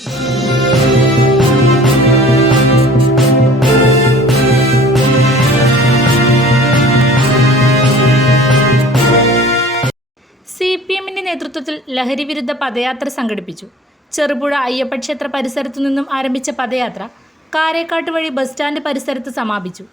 CPMന്റെ നേതൃത്വത്തിൽ ലഹരി വിരുദ്ധ പദയാത്ര സംഘടിപ്പിച്ചു. ചെറുപുഴ അയ്യപ്പക്ഷേത്ര പരിസരത്തു നിന്നും ആരംഭിച്ച പദയാത്ര കാരേക്കാട്ട് വഴി ബസ് സ്റ്റാൻഡ് പരിസരത്ത് സമാപിച്ചു.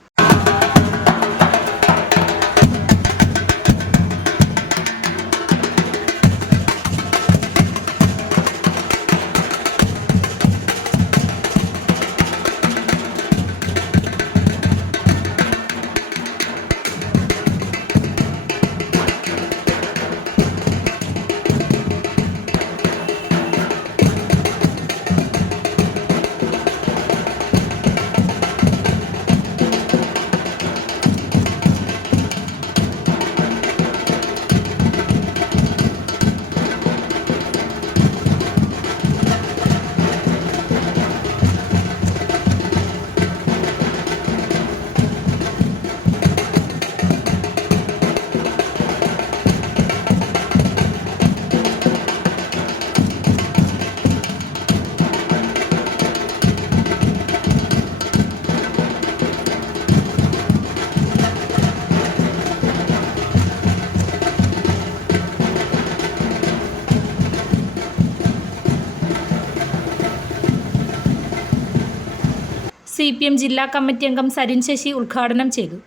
CPM ജില്ലാ കമ്മിറ്റി അംഗം സരിൻ ശശി ഉദ്ഘാടനം ചെയ്തു.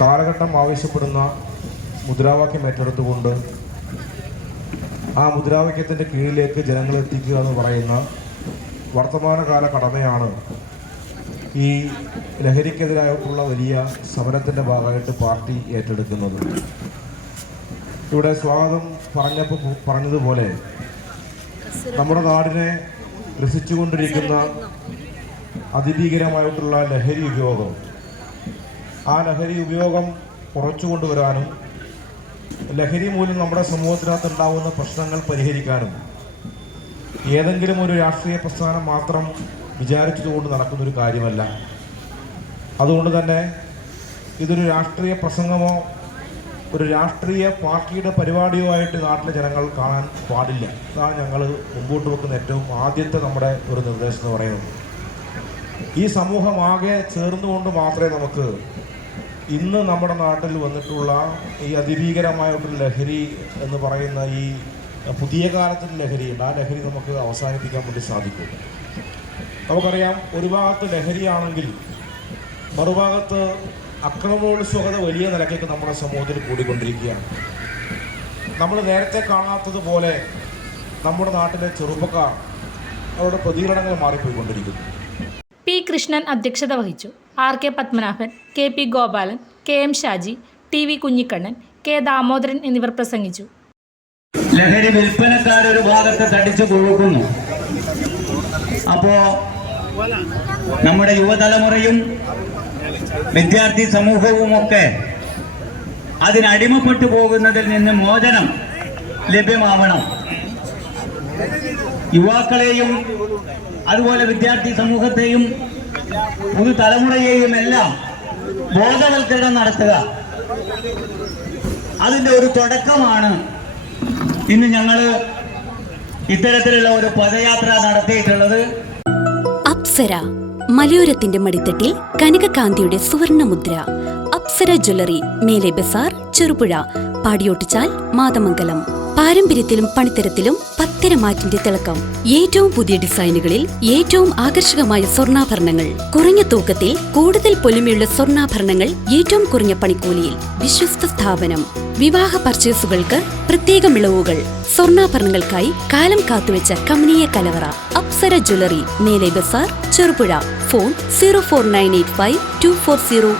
കാലഘട്ടം ആവശ്യപ്പെടുന്ന മുദ്രാവാക്യം ഏറ്റെടുത്തുകൊണ്ട് ആ മുദ്രാവാക്യത്തിൻ്റെ കീഴിലേക്ക് ജനങ്ങളെ എത്തിക്കുക എന്ന് പറയുന്ന വർത്തമാനകാല കടമയാണ് ഈ ലഹരിക്കെതിരായിട്ടുള്ള വലിയ സമരത്തിൻ്റെ ഭാഗമായിട്ട് പാർട്ടി ഏറ്റെടുക്കുന്നത്. ഇവിടെ സ്വാഗതം പറഞ്ഞതുപോലെ നമ്മുടെ നാടിനെ ഗ്രസിച്ചുകൊണ്ടിരിക്കുന്ന അതിഭീകരമായിട്ടുള്ള ലഹരി ഉപയോഗം, ആ ലഹരി ഉപയോഗം കുറച്ചു കൊണ്ടുവരാനും ലഹരി മൂലം നമ്മുടെ സമൂഹത്തിനകത്ത് ഉണ്ടാകുന്ന പ്രശ്നങ്ങൾ പരിഹരിക്കാനും ഏതെങ്കിലും ഒരു രാഷ്ട്രീയ പ്രസ്ഥാനം മാത്രം വിചാരിച്ചതുകൊണ്ട് നടക്കുന്നൊരു കാര്യമല്ല. അതുകൊണ്ട് തന്നെ ഇതൊരു രാഷ്ട്രീയ പ്രസംഗമോ ഒരു രാഷ്ട്രീയ പാർട്ടിയുടെ പരിപാടിയോ ആയിട്ട് നാട്ടിലെ ജനങ്ങൾ കാണാൻ പാടില്ല. അതാണ് ഞങ്ങൾ മുമ്പോട്ട് വെക്കുന്ന ഏറ്റവും ആദ്യത്തെ നമ്മുടെ ഒരു നിർദ്ദേശം എന്ന് പറയുന്നത്. ഈ സമൂഹമാകെ ചേർന്നുകൊണ്ട് മാത്രമേ നമുക്ക് ഇന്ന് നമ്മുടെ നാട്ടിൽ വന്നിട്ടുള്ള ഈ അതിഭീകരമായിട്ടുള്ള ലഹരി എന്ന് പറയുന്ന ഈ പുതിയ കാലത്തിൻ്റെ ലഹരിയുണ്ട്, ആ ലഹരി നമുക്ക് അവസാനിപ്പിക്കാൻ വേണ്ടി സാധിക്കും. നമുക്കറിയാം, ഒരു ഭാഗത്ത് ലഹരിയാണെങ്കിൽ മറുഭാഗത്ത് അക്രമോത്സുകത വലിയ നിലയ്ക്ക് നമ്മുടെ സമൂഹത്തിൽ കൂടിക്കൊണ്ടിരിക്കുകയാണ്. നമ്മൾ നേരത്തെ കാണാത്തതുപോലെ നമ്മുടെ നാട്ടിലെ ചെറുപ്പക്കാർ അവരുടെ പ്രതികരണങ്ങൾ മാറിപ്പോയിക്കൊണ്ടിരിക്കുന്നു. P. കൃഷ്ണൻ അധ്യക്ഷത വഹിച്ചു. R. K. Padmanabhan, K. P. Gopalan, K. M. Shaji, T. V. Kunhikannan, K. Damodaran എന്നിവർ പ്രസംഗിച്ചു. ലഹരി വിൽപ്പനക്കാരൊരു ഭാഗത്ത് തടിച്ചു കൊടുക്കുന്നു. അപ്പോ നമ്മുടെ യുവതലമുറയും വിദ്യാർത്ഥി സമൂഹവുമൊക്കെ അതിനടിമപ്പെട്ടു പോകുന്നതിൽ നിന്ന് മോചനം ലഭ്യമാവണം. യുവാക്കളെയും അതുപോലെ വിദ്യാർത്ഥി സമൂഹത്തെയും പുതുതലമുറയെയും എല്ലാം ബോധവൽക്കരണം നടത്തുക, അതിന്റെ ഒരു തുടക്കമാണ് ഇന്ന് ഞങ്ങൾ ഇത്തരത്തിലുള്ള ഒരു പദയാത്ര നടത്തിയിട്ടുള്ളത്. അപ്സര മലയോരത്തിന്റെ മടിത്തട്ടിൽ കനകകാന്തിയുടെ സുവർണമുദ്ര. അപ്സര ജ്വല്ലറി, മേലെ ബസാർ, ചെറുപുഴ, പാടിയോട്ടുചാൽ, മാതമംഗലം. പാരമ്പര്യത്തിലും പണിത്തരത്തിലും പത്തരമാറ്റിന്റെ തിളക്കം. ഏറ്റവും പുതിയ ഡിസൈനുകളിൽ ഏറ്റവും ആകർഷകമായ സ്വർണ്ണാഭരണങ്ങൾ. കുറഞ്ഞ തൂക്കത്തിൽ കൂടുതൽ പൊലിമയുള്ള സ്വർണ്ണാഭരണങ്ങൾ ഏറ്റവും കുറഞ്ഞ പണിക്കൂലിയിൽ. വിശ്വസ്ത സ്ഥാപനം. വിവാഹ പർച്ചേസുകൾക്ക് പ്രത്യേക ഇളവുകൾ. സ്വർണ്ണാഭരണങ്ങൾക്കായി കാലം കാത്തുവെച്ച കമനീയ കലവറ. അപ്സര ജ്വല്ലറി, മേലെ ബസാർ, ചെറുപുഴ. ഫോൺ 04985 240